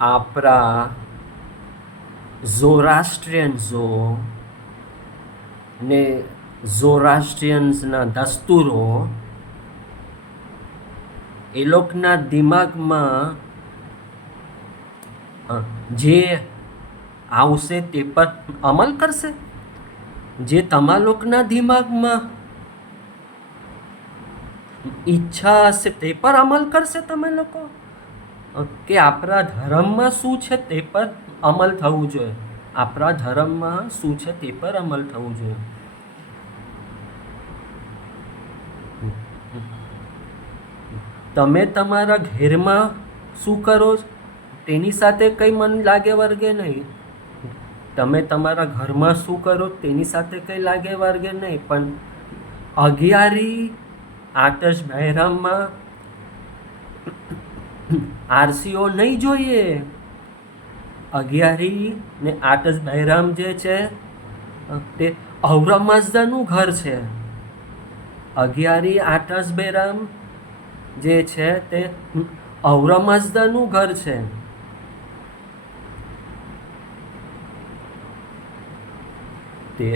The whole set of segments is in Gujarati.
આપણા ઝોરાસ્ટ્રિયન્સો ને ઝોરાસ્ટ્રિયન્સના દસ્તુરો એ લોકોના દિમાગમાં જે આવશે તે પર અમલ કરશે. જે તમારા લોકોના દિમાગમાં ઈચ્છા હશે તે પર અમલ કરશે તમે લોકો, કે આપણા ધર્મમાં શું છે તે પર અમલ થવું જોઈએ. આપણા ધર્મમાં શું છે તે પર અમલ થવું જોઈએ. તમે તમારા ઘેરમાં શું કરો તેની સાથે કંઈ મન લાગે વર્ગે નહીં. તમે તમારા ઘરમાં શું કરો તેની સાથે કંઈ લાગે વર્ગે નહીં, પણ અગિયારી આતશ બહેરામમાં આરસીઓ નહીં જોઈએ. અગિયારી ને આતશ બહેરામ જે છે તે ઔરમઝદાનું ઘર છે. અગિયારી આતશ બહેરામ જે છે તે ઔરમઝદાનું ઘર છે. તે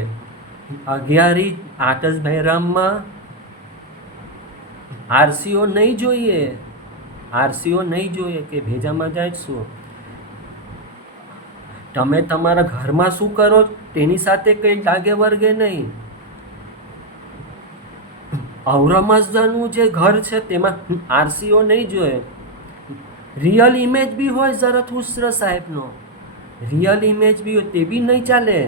અગિયારી આતશ બહેરામમાં આરસીઓ નહીં જોઈએ. આરસીઓ નહીં જોઈએ કે ભેજામાં જાય શું. તમે તમારા ઘરમાં શું કરો તેની સાથે કંઈ લાગે વર્ગે નહીં. ઔરમઝદાનું જે ઘર છે તેમાં આરસીઓ નહીં જોઈએ. રિયલ ઇમેજ બી હોય ઝરથુસ્ત્ર સાહેબનો, રિયલ ઇમેજ બી હોય તે બી નહીં ચાલે.